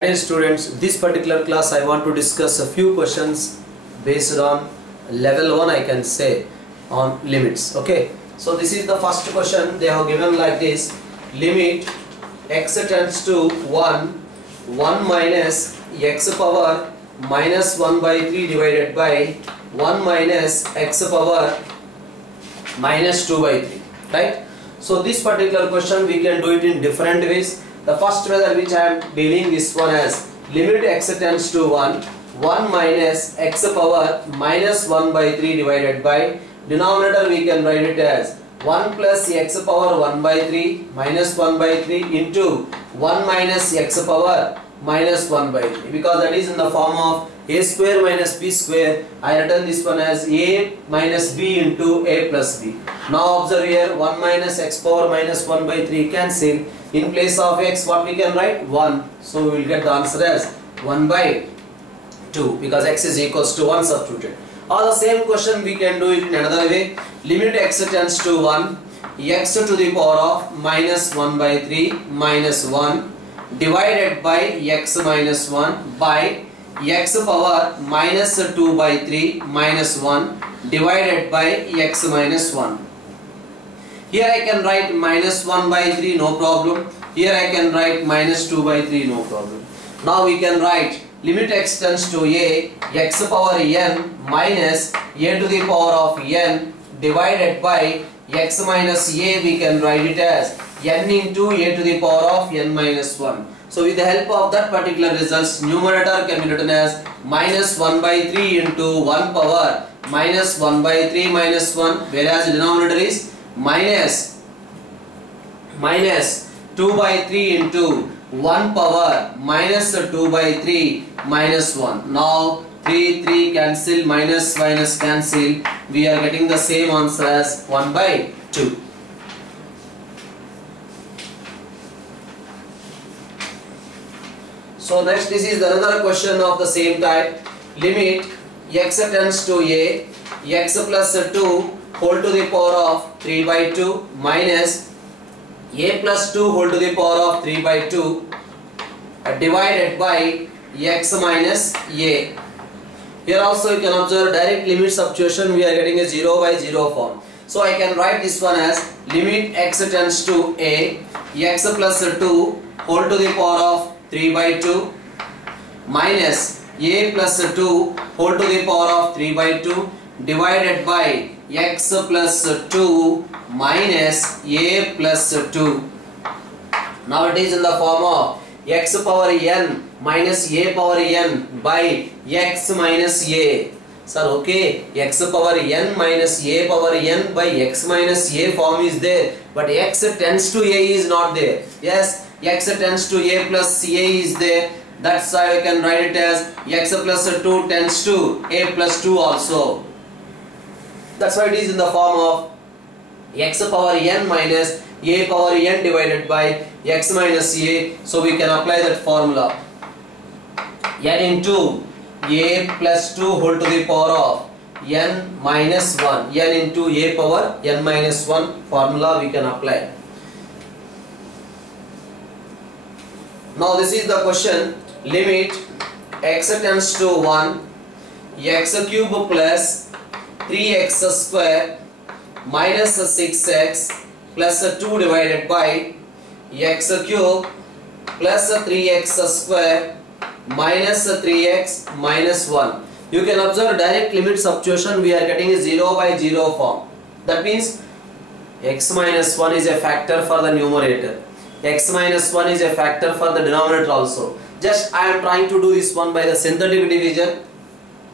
Dear students, this particular class I want to discuss a few questions based on level 1, I can say, on limits. Okay, so this is the first question. They have given like this: limit x tends to 1 minus x power minus 1 by 3 divided by 1 minus x power minus 2 by 3, right? So this particular question we can do it in different ways. The first method which I am dealing this one as limit x tends to 1 minus x power minus 1 by 3 divided by, denominator we can write it as 1 plus x power 1 by 3 minus 1 by 3 into 1 minus x power minus 1 by 3, because that is in the form of a square minus b square. I written this one as a minus b into a plus b. Now observe here, 1 minus x power minus 1 by 3 cancel. In place of x, what we can write? 1. So we will get the answer as 1 by 2, because x is equals to 1 substituted. Or the same question we can do it in another way. Limit x tends to 1, x to the power of minus 1 by 3 minus 1 divided by x minus 1 by x power minus 2 by 3 minus 1 divided by x minus 1. Here I can write minus 1 by 3, no problem. Here I can write minus 2 by 3, no problem. Now we can write limit x tends to a, x power n minus a to the power of n divided by x minus a, we can write it as n into a to the power of n minus 1. So with the help of that particular results, numerator can be written as minus 1 by 3 into 1 power minus 1 by 3 minus 1, whereas the denominator is minus 2 by 3 into 1 power minus 2 by 3 minus 1. Now 3 cancel, minus cancel, we are getting the same answer as 1 by 2. So next, this is another question of the same type. Limit x tends to a, x plus 2 whole to the power of 3 by 2 minus a plus 2 whole to the power of 3 by 2 divided by x minus a. Here also you can observe direct limit substitution, we are getting a 0 by 0 form. So I can write this one as limit x tends to a, x plus 2 whole to the power of 3 by 2 minus a plus 2 whole to the power of 3 by 2 divided by x plus 2 minus a plus 2. Now it is in the form of x power n minus a power n by x minus a. Sir, okay, x power n minus a power n by x minus a form is there, but x tends to a is not there. Yes, x tends to a plus a is there. That's why I can write it as x plus 2 tends to a plus 2 also. That's why it is in the form of x power n minus a power n divided by x minus a. So we can apply that formula. N into a plus 2 whole to the power of n minus 1. N into a power n minus 1 formula we can apply. Now this is the question. Limit x tends to 1, x cube plus 3x square minus 6x plus 2 divided by x cube plus 3x square minus 3x minus 1. You can observe direct limit substitution, we are getting a 0 by 0 form. That means x minus 1 is a factor for the numerator, x minus 1 is a factor for the denominator also. Just I am trying to do this one by the synthetic division.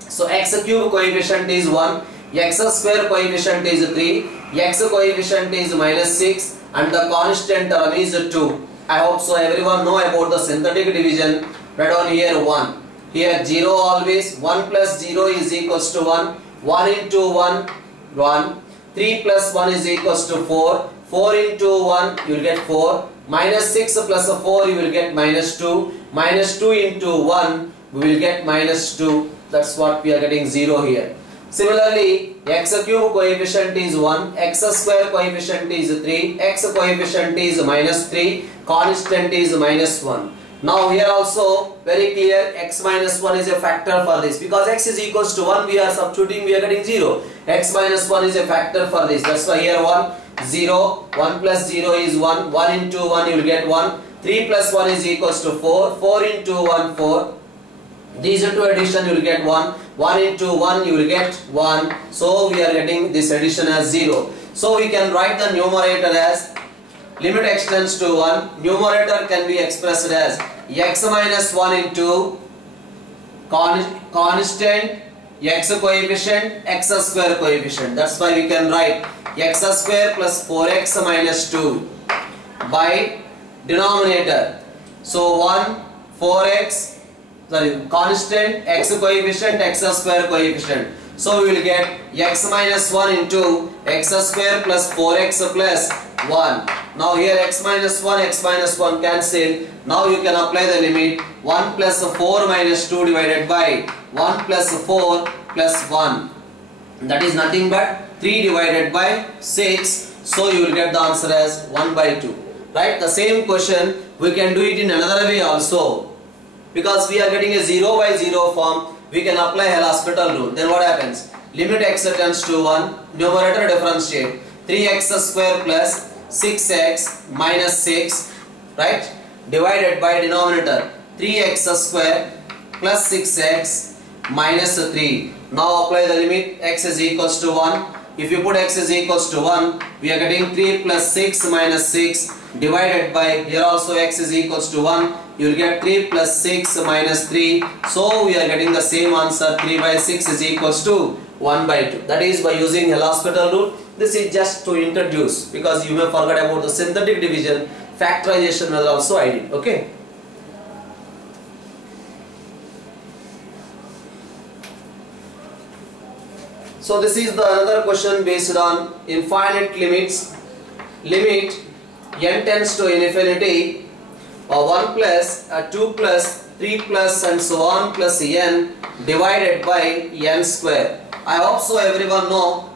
So x cube coefficient is 1, x square coefficient is 3, x coefficient is minus 6 and the constant term is 2. I hope so everyone know about the synthetic division. Write down here 1. Here 0 always, 1 plus 0 is equals to 1, 1 into 1, 1, 3 plus 1 is equals to 4, 4 into 1 you will get 4, minus 6 plus 4 you will get minus 2, minus 2 into 1 we will get minus 2. That's what we are getting 0 here. Similarly, x cube coefficient is 1, x square coefficient is 3, x coefficient is minus 3, constant is minus 1. Now here also very clear, x minus 1 is a factor for this, because x is equals to 1, we are substituting, we are getting 0. X minus 1 is a factor for this, that's why here 1, 0, 1 plus 0 is 1, 1 into 1 you will get 1, 3 plus 1 is equals to 4, 4 into 1, 4, these two addition you will get 1, 1 into 1 you will get 1, so we are getting this addition as 0. So we can write the numerator as limit x tends to 1, numerator can be expressed as x minus 1 into constant x coefficient, x square coefficient. That's why we can write x square plus 4x minus 2 by denominator. So 1, 4x, constant x coefficient, x square coefficient. So we will get x minus 1 into x square plus 4x plus 1. Now here x minus 1 cancel. Now you can apply the limit 1 plus 4 minus 2 divided by 1 plus 4 plus 1. That is nothing but 3 divided by 6. So you will get the answer as 1 by 2. Right? The same question we can do it in another way also. Because we are getting a 0 by 0 form, we can apply L'Hospital rule. Then what happens? Limit x tends to 1, numerator differentiate 3x square plus 6x minus 6, right? Divided by denominator 3x square plus 6x minus 3. Now apply the limit x is equals to 1. If you put x is equals to 1, we are getting 3 plus 6 minus 6 divided by, here also x is equals to 1. You will get 3 plus 6 minus 3. So we are getting the same answer, 3 by 6 is equals to 1 by 2. That is by using L'Hospital rule. This is just to introduce, because you may forget about the synthetic division, factorization was also I did. Okay. So this is the another question based on infinite limits. Limit n tends to infinity, 1 plus, 2 plus, 3 plus and so on plus n divided by n square. I hope so everyone know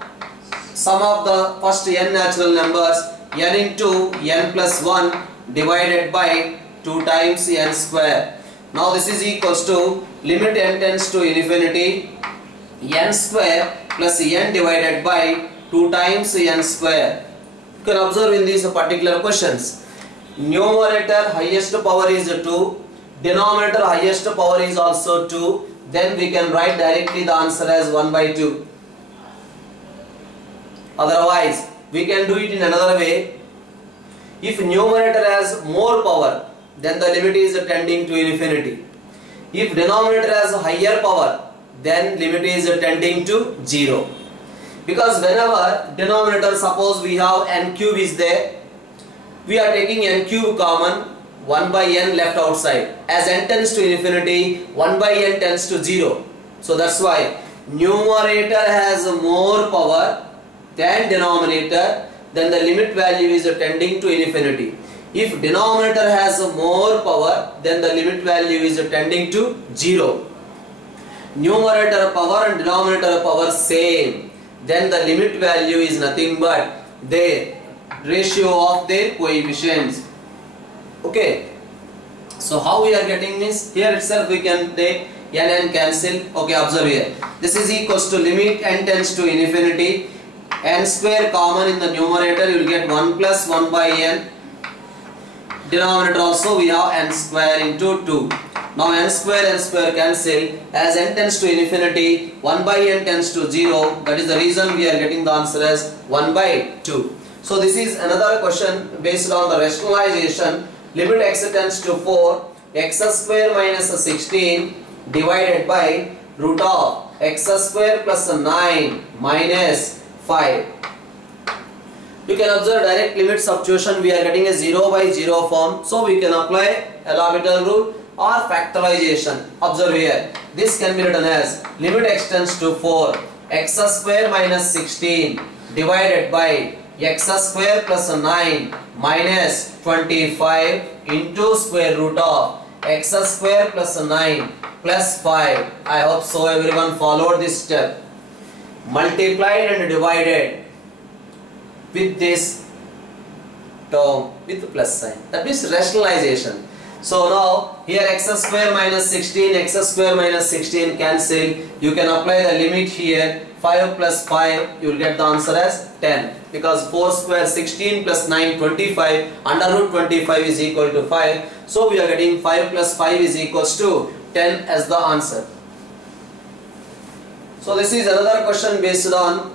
sum of the first n natural numbers, n into n plus 1 divided by 2 times n square. Now this is equals to limit n tends to infinity, n square plus n divided by 2 times n square. You can observe in these particular questions, numerator highest power is 2, denominator highest power is also 2, then we can write directly the answer as 1 by 2. Otherwise, we can do it in another way. If numerator has more power, then the limit is tending to infinity. If denominator has higher power, then limit is tending to 0. Because whenever denominator, suppose we have n cube is there, we are taking n cube common, 1 by n left outside. As n tends to infinity, 1 by n tends to 0. So that's why numerator has more power than denominator, then the limit value is tending to infinity. If denominator has more power, then the limit value is tending to 0. Numerator power and denominator power same, then the limit value is nothing but their ratio of their coefficients. Okay, so how we are getting this? Here itself we can take n cancel. Okay, observe here, this is equals to limit n tends to infinity, n square common in the numerator, you will get 1 plus 1 by n, denominator also we have n square into 2. Now n square cancel, as n tends to infinity, 1 by n tends to 0, that is the reason we are getting the answer as 1 by 2. So this is another question based on the rationalization, limit x tends to 4, x square minus 16 divided by root of x square plus 9 minus 5. You can observe direct limit substitution, we are getting a 0 by 0 form, so we can apply L'Hospital rule or factorization. Observe here, this can be written as limit x tends to 4, x square minus 16 divided by x square plus 9 minus 25 into square root of x square plus 9 plus 5. I hope so everyone followed this step. Multiplied and divided with this term with plus sign. That means rationalization. So now here x square minus 16 cancel. You can apply the limit here. 5 plus 5, you will get the answer as 10, because 4 square 16 plus 9 25, under root 25 is equal to 5. So we are getting 5 plus 5 is equals to 10 as the answer. So this is another question based on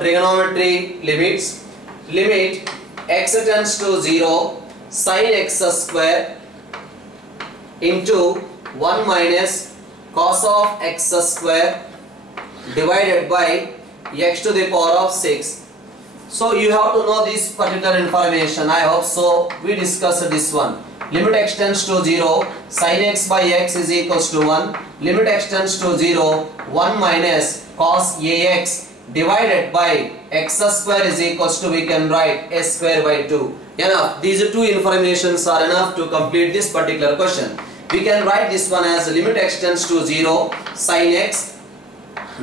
trigonometry limits. Limit x tends to 0 sin x square into 1 minus cos of x square divided by x to the power of 6. So you have to know this particular information. I hope so. We discussed this one. Limit x tends to 0, sin x by x is equals to 1. Limit x tends to 0, 1 minus cos ax divided by x square is equals to, we can write s square by 2. Enough. These two informations are enough to complete this particular question. We can write this one as limit x tends to 0, sin x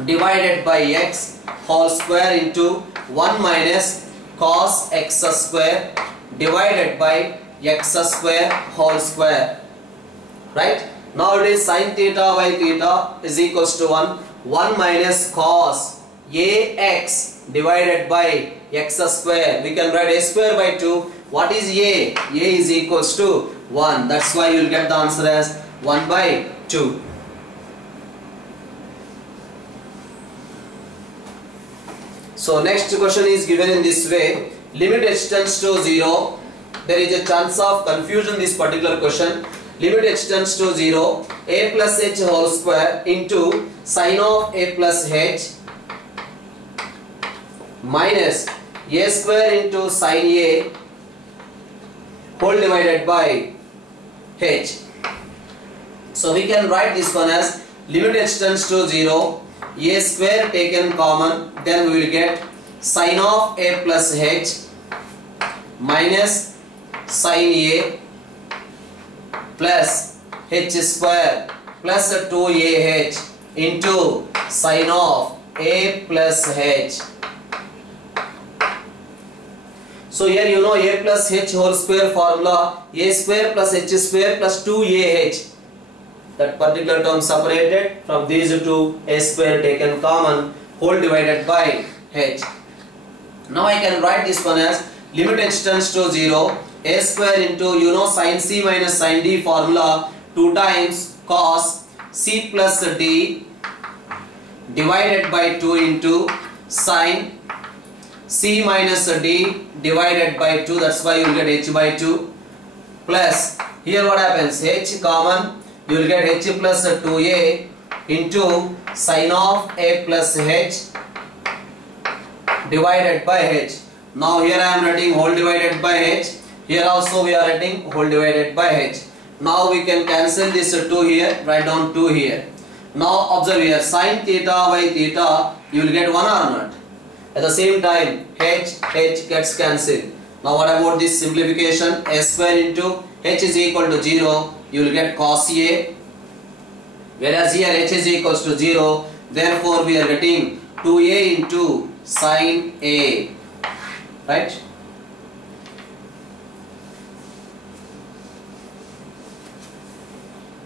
divided by x whole square into 1 minus cos x square divided by x square whole square. Right? Nowadays sin theta by theta is equals to 1. 1 minus cos ax divided by x square. We can write a square by 2. What is a? A is equals to 1. That's why you will get the answer as 1 by 2. So next question is given in this way. Limit h tends to 0. There is a chance of confusion this particular question. Limit h tends to 0. A plus h whole square into sin of a plus h minus a square into sin a whole divided by h. So we can write this one as limit h tends to 0. A square taken common, then we will get sin of a plus h minus sin a plus h square plus 2ah into sin of a plus h. So here you know a plus h whole square formula, a square plus h square plus 2ah. That particular term separated from these two, a square taken common, whole divided by h. Now I can write this one as limit h tends to 0, a square into, you know, sin c minus sin d formula, 2 times cos c plus d divided by 2 into sin c minus d divided by 2. That's why you will get h by 2 plus, here what happens, h common, you will get h plus 2a into sin of a plus h divided by h. Now here I am writing whole divided by h. Here also we are writing whole divided by h. Now we can cancel this 2 here, write down 2 here. Now observe here, sin theta by theta, you will get 1 or not. At the same time, h gets cancelled. Now what about this simplification? A square into h is equal to 0. You will get cos a, whereas here h is equals to 0, therefore we are getting 2a into sin a, right?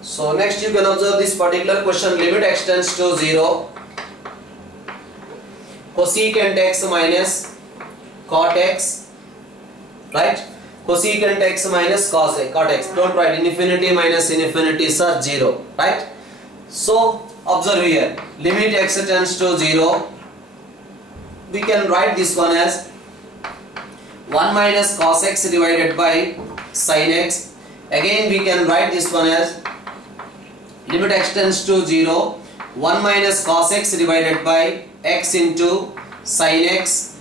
So next you can observe this particular question, limit x tends to 0, cosecant x minus cot x, right? Cosecant x minus cot x. Don't write infinity minus infinities are 0, right? So observe here, limit x tends to 0. We can write this one as 1 minus cos x divided by sin x. Again we can write this one as limit x tends to 0. 1 minus cos x divided by x into sin x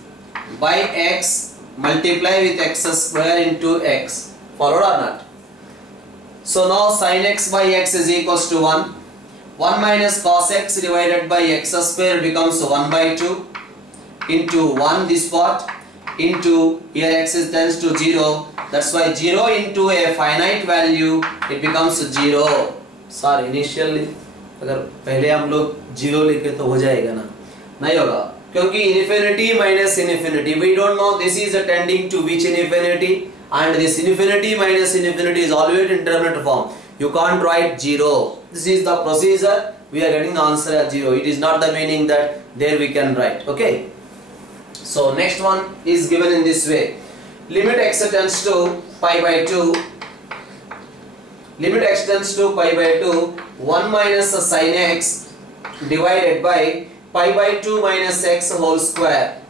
by x multiply with x square into x. Followed or not? So now sin x by x is equals to 1. 1 minus cos x divided by x square becomes 1 by 2 into 1 this part into here x tends to 0. That's why 0 into a finite value it becomes 0. Sorry, initially अगर पहले हम लोग 0 लिखे तो हो जाएगा ना, नहीं होगा क्योंकि infinity minus infinity, we don't know this is tending to which infinity, and this infinity minus infinity is always indeterminate form. You can't write 0. This is the procedure. We are getting the answer as 0. It is not the meaning that there we can write. Okay. So next one is given in this way. Limit x tends to pi by 2. Limit x tends to pi by 2. 1 minus sin x divided by pi by 2 minus x whole square.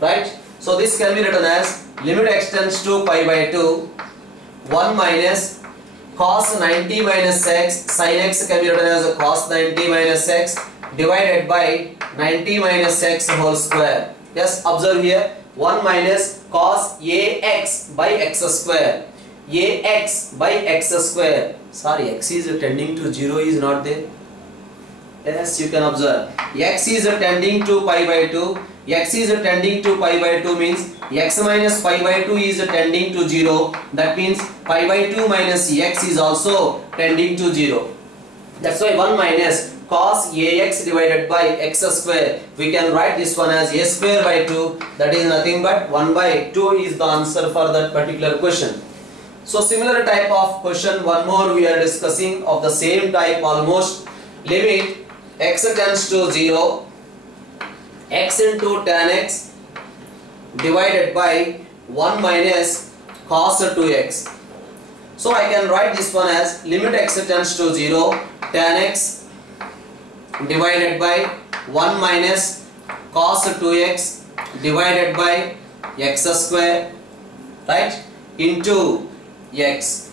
Right? So this can be written as limit x tends to pi by 2. 1 minus cos 90 minus x, sin x can be written as cos 90 minus x divided by 90 minus x whole square. Yes, observe here, 1 minus cos ax by x square. Ax by x square. Sorry, x is tending to 0 is not there. Yes, you can observe. X is tending to pi by 2. X is tending to pi by 2 means x minus pi by 2 is tending to 0. That means pi by 2 minus x is also tending to 0. That's why 1 minus cos ax divided by x square. We can write this one as a square by 2. That is nothing but 1 by 2 is the answer for that particular question. So similar type of question, one more we are discussing of the same type almost. Limit x tends to 0. X into tan x divided by 1 minus cos 2x. So I can write this one as limit x tends to 0, tan x divided by 1 minus cos 2x divided by x square, right, into x.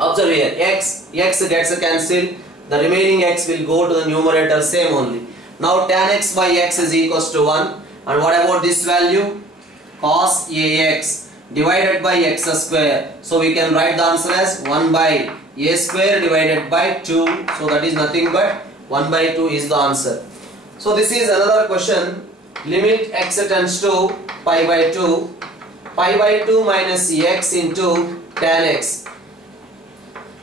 Observe here, x gets cancelled, the remaining x will go to the numerator same only. Now tan x by x is equals to 1, and what about this value? Cos ax divided by x square. So we can write the answer as 1 by a square divided by 2. So that is nothing but 1 by 2 is the answer. So this is another question. Limit x tends to pi by 2. Pi by 2 minus x into tan x.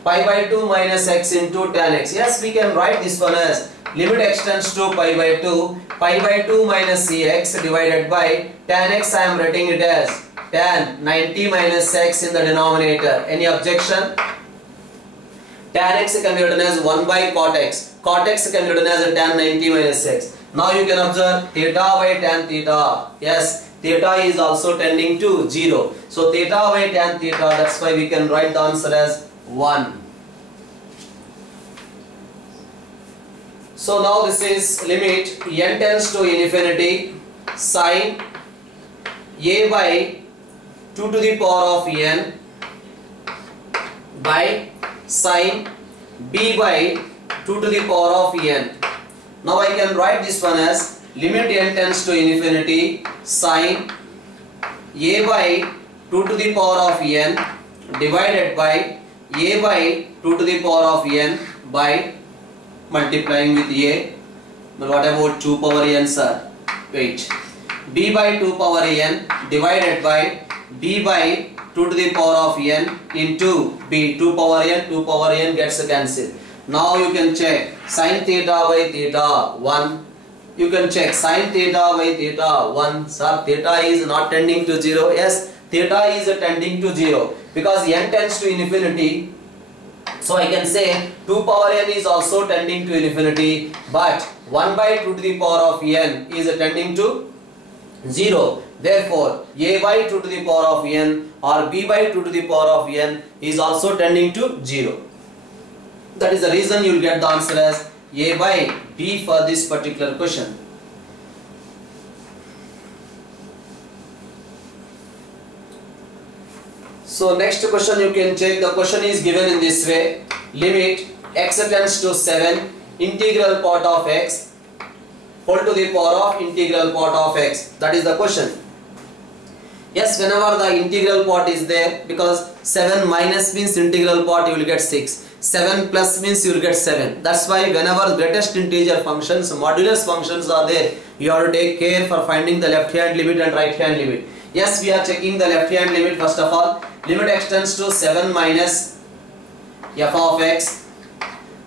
Pi by 2 minus x into tan x. Yes, we can write this one as limit x tends to pi by 2. Pi by 2 minus x divided by tan x. I am writing it as tan 90 minus x in the denominator. Any objection? Tan x can be written as 1 by cot x. Cot x can be written as tan 90 minus x. Now you can observe theta by tan theta. Yes, theta is also tending to 0. So theta by tan theta, that's why we can write the answer as 1. So now this is limit n tends to infinity sin a by 2 to the power of n by sin b by 2 to the power of n. Now I can write this one as limit n tends to infinity sin a by 2 to the power of n divided by a by 2 to the power of n by multiplying with a. But what about 2 power n, sir? Wait. B by 2 power n divided by b by 2 to the power of n into b. 2 power n gets cancelled. Now you can check sin theta by theta 1. You can check sin theta by theta 1. Sir, theta is not tending to 0. Yes, theta is tending to 0 because n tends to infinity. So I can say 2 power n is also tending to infinity, but 1 by 2 to the power of n is tending to 0. Therefore, a by 2 to the power of n or b by 2 to the power of n is also tending to 0. That is the reason you will get the answer as a by b for this particular question. So next question you can check. The question is given in this way. Limit x tends to 7 integral part of x whole to the power of integral part of x. That is the question. Yes, whenever the integral part is there, because 7 minus means integral part, you will get 6. 7 plus means you will get 7. That's why whenever greatest integer functions, modulus functions are there, you have to take care for finding the left hand limit and right hand limit. Yes, we are checking the left hand limit first of all. Limit x tends to 7 minus f of x.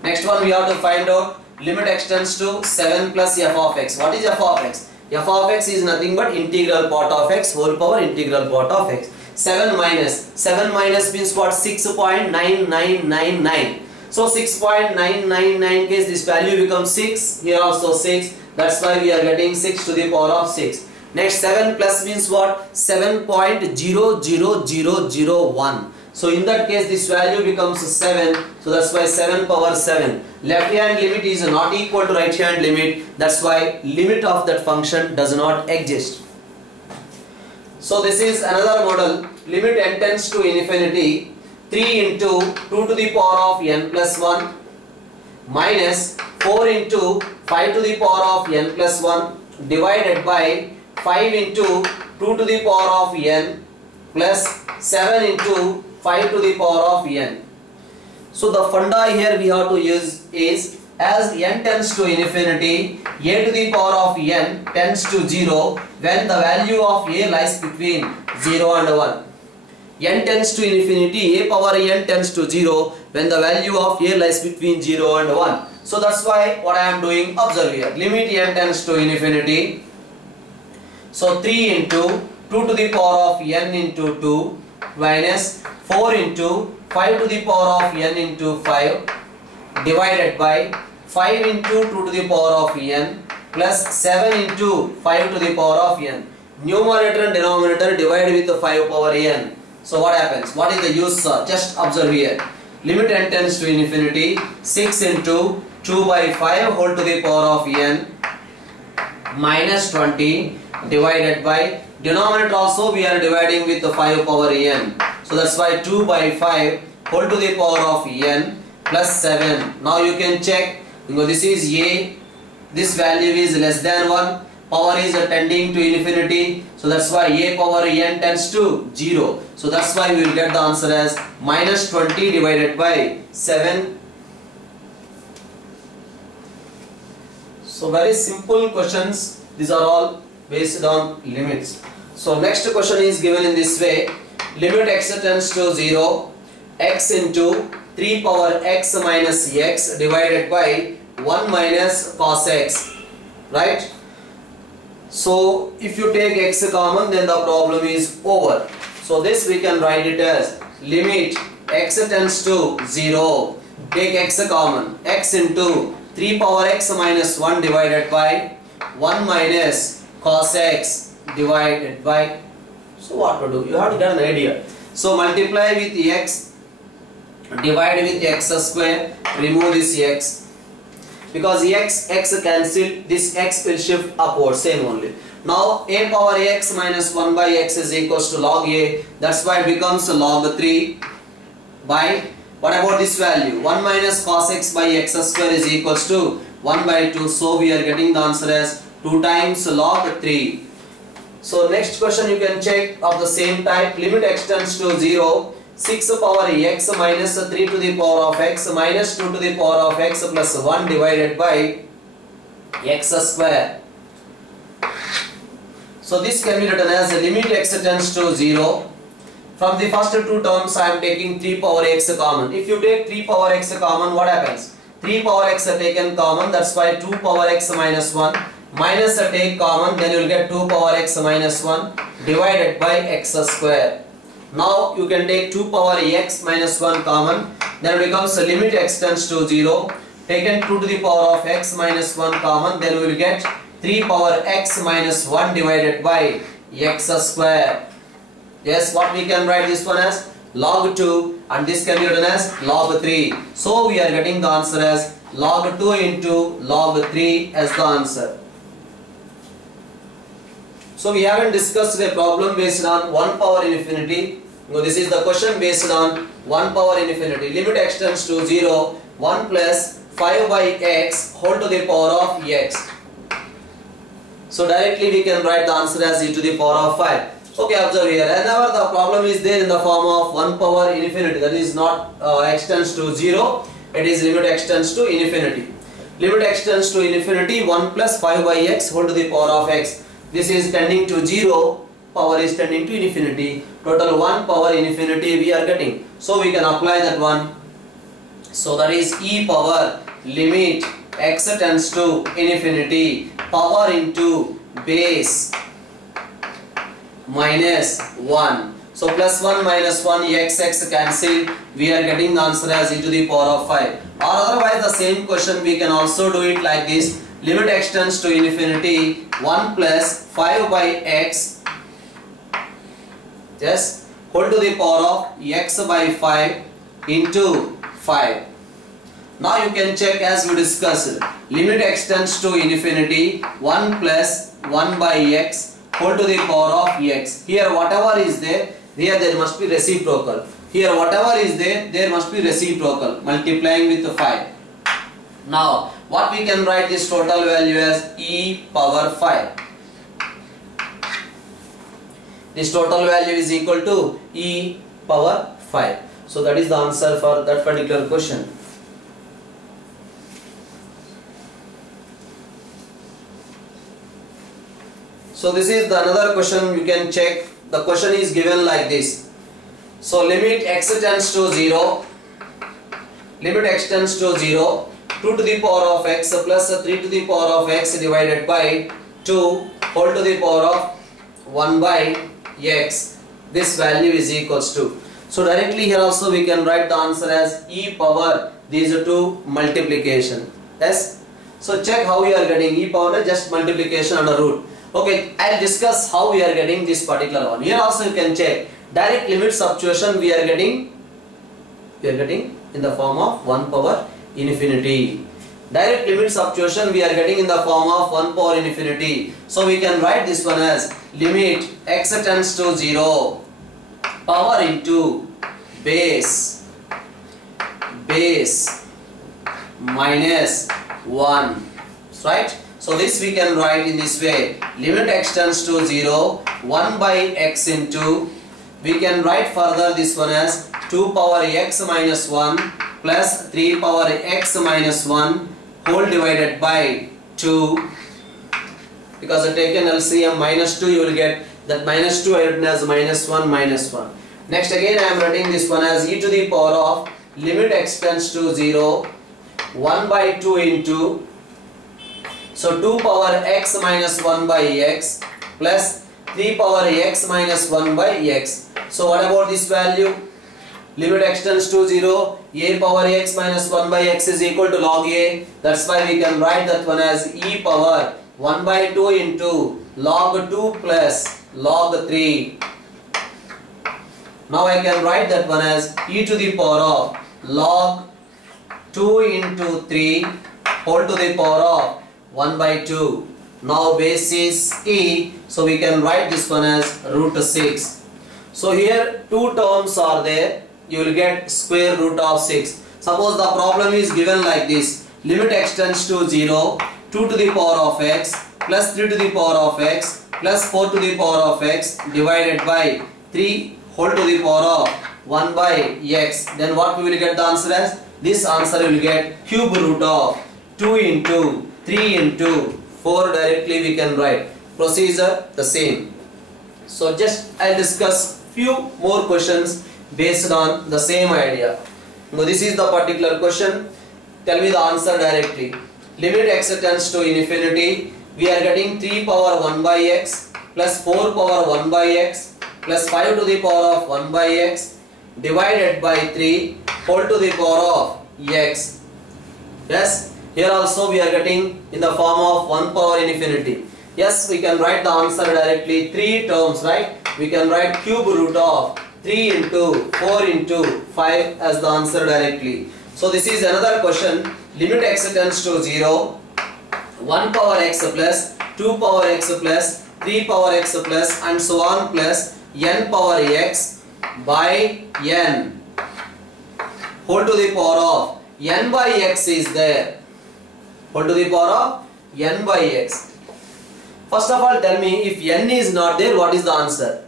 Next one we have to find out limit x tends to 7 plus f of x. What is f of x? f of x is nothing but integral part of x whole power integral part of x. 7 minus means what? 6.9999. So 6.999 case this value becomes 6, here also 6, that's why we are getting 6 to the power of 6. Next 7 plus means what? 7.00001. So in that case this value becomes 7, so that's why 7 power 7. Left hand limit is not equal to right hand limit, that's why limit of that function does not exist. So this is another model, limit n tends to infinity 3 into 2 to the power of n plus 1 minus 4 into 5 to the power of n plus 1 divided by 5 into 2 to the power of n plus 7 into 5 to the power of n. So the funda here we have to use is, as n tends to infinity, a to the power of n tends to 0 when the value of a lies between 0 and 1. N tends to infinity, a power n tends to 0 when the value of a lies between 0 and 1. So that's why what I am doing, observe here, limit n tends to infinity. So 3 into 2 to the power of n into 2 minus 4 into 5 to the power of n into 5 divided by 5 into 2 to the power of n plus 7 into 5 to the power of n. Numerator and denominator divide with the 5 power n. So what happens? What is the use? Just observe here. Limit n tends to infinity, 6 into 2 by 5 whole to the power of n minus 20 divided by, denominator also we are dividing with the 5 power n. So that's why 2 by 5 whole to the power of n plus 7. Now you can check, this is a, this value is less than 1, power is tending to infinity, so that's why a power n tends to 0. So that's why we will get the answer as minus 20 divided by 7. So very simple questions, these are all based on limits. So next question is given in this way, limit x tends to 0, x into 3 power x minus x divided by 1 minus cos x, right? So if you take x common, then the problem is over. So this we can write it as limit x tends to 0, take x common, x into 3 power x minus 1 divided by 1 minus cos x divided by, so what to do? You have to get an idea. So multiply with x, divide with x square, remove this x. Because x cancel, this x will shift upward, same only. Now a power ax minus 1 by x is equals to log a, that's why it becomes log 3 by, what about this value? 1 minus cos x by x square is equals to 1 by 2, so we are getting the answer as 2 times log 3. So next question you can check of the same type, limit x tends to 0, 6 power x minus 3 to the power of x minus 2 to the power of x plus 1 divided by x square. So this can be written as limit x tends to 0. From the first two terms I am taking 3 power x common. If you take 3 power x common, what happens? 3 power x taken common, that's why 2 power x minus 1 minus take common, then you will get 2 power x minus 1 divided by x square. Now you can take 2 power x minus 1 common, then it becomes limit x tends to 0, taken 2 to the power of x minus 1 common, then we will get 3 power x minus 1 divided by x square. Yes, what we can write this one as log 2 and this can be written as log 3. So we are getting the answer as log 2 into log 3 as the answer. So we haven't discussed a problem based on 1 power infinity. No, this is the question based on 1 power infinity. Limit x tends to 0, 1 plus 5 by x whole to the power of x. So directly we can write the answer as e to the power of 5. Okay, observe here. Whenever the problem is there in the form of 1 power infinity, that is not x tends to 0, it is limit x tends to infinity. Limit x tends to infinity, 1 plus 5 by x whole to the power of x. This is tending to 0, power is tending to infinity. Total 1 power infinity we are getting. So we can apply that one. So that is e power limit x tends to infinity, power into base minus 1. So plus 1 minus 1 x cancel. We are getting the answer as e to the power of 5. Or otherwise the same question we can also do it like this. Limit x tends to infinity 1 plus 5 by x, yes, whole to the power of x by 5 into 5. Now you can check as we discussed. Limit x tends to infinity 1 plus 1 by x whole to the power of x. Here whatever is there, here there must be reciprocal. Here whatever is there, there must be reciprocal, multiplying with 5. Now what we can write this total value as e power 5. This total value is equal to e power 5. So that is the answer for that particular question. So this is the another question you can check. The question is given like this. So limit x tends to 0. Limit x tends to 0. 2 to the power of x plus 3 to the power of x divided by 2 whole to the power of 1 by x. This value is equals to. So directly here also we can write the answer as e power these two multiplication. Yes. So check how we are getting e power, just multiplication under root. Okay, I'll discuss how we are getting this particular one. Here also you can check. Direct limit substitution we are getting in the form of 1 power infinity. Direct limit substitution we are getting in the form of 1 power infinity. So we can write this one as limit x tends to 0 power into base minus 1, right? So this we can write in this way. Limit x tends to 0 1 by x into, we can write further this one as 2 power x minus 1 plus 3 power x minus 1 whole divided by 2. Because I taken LCM minus 2, you will get that minus 2 I written as minus 1 minus 1. Next again I am writing this one as e to the power of limit x tends to 0 1 by 2 into, so 2 power x minus 1 by x plus 3 power x minus 1 by x. So what about this value? Limit x tends to 0, a power x minus 1 by x is equal to log a. That's why we can write that one as e power 1 by 2 into log 2 plus log 3. Now I can write that one as e to the power of log 2 into 3 whole to the power of 1 by 2. Now base is e, so we can write this one as root 6. So here two terms are there, you will get square root of 6. Suppose the problem is given like this. Limit x tends to 0, 2 to the power of x plus 3 to the power of x plus 4 to the power of x divided by 3 whole to the power of 1 by x. Then what we will get the answer as? This answer will get cube root of 2 into 3 into 4. Directly we can write. Procedure the same. So just I'll discuss few more questions based on the same idea. Now this is the particular question. Tell me the answer directly. Limit x tends to infinity. We are getting 3 power 1 by x plus 4 power 1 by x plus 5 to the power of 1 by x divided by 3 whole to the power of x. Yes, here also we are getting in the form of 1 power infinity. Yes, we can write the answer directly. 3 terms, right? We can write cube root of 3 into 4 into 5 as the answer directly. So this is another question. Limit x tends to 0, 1 power x plus 2 power x plus 3 power x plus and so on plus n power x by n whole to the power of n by x is there. Whole to the power of n by x. First of all, tell me, if n is not there, what is the answer?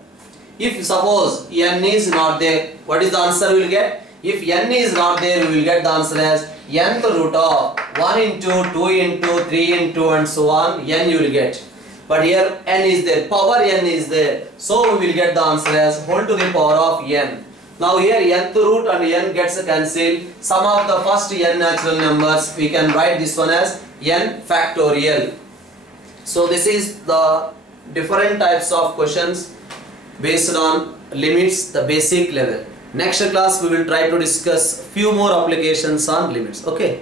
If suppose n is not there, what is the answer we will get? If n is not there, we will get the answer as nth root of 1 into 2 into 3 into and so on, n you will get. But here n is there, power n is there, so we will get the answer as whole to the power of n. Now here nth root and n gets cancelled. Sum of the first n natural numbers, we can write this one as n factorial. So this is the different types of questions based on limits, the basic level. Next class we will try to discuss few more applications on limits. Okay.